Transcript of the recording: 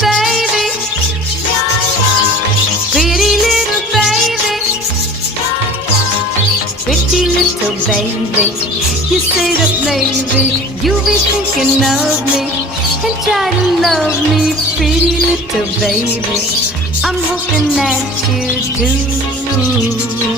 baby, pretty little baby, pretty little baby. You say that maybe you'll be thinking of me and try to love me, pretty little baby. I'm hoping that you do.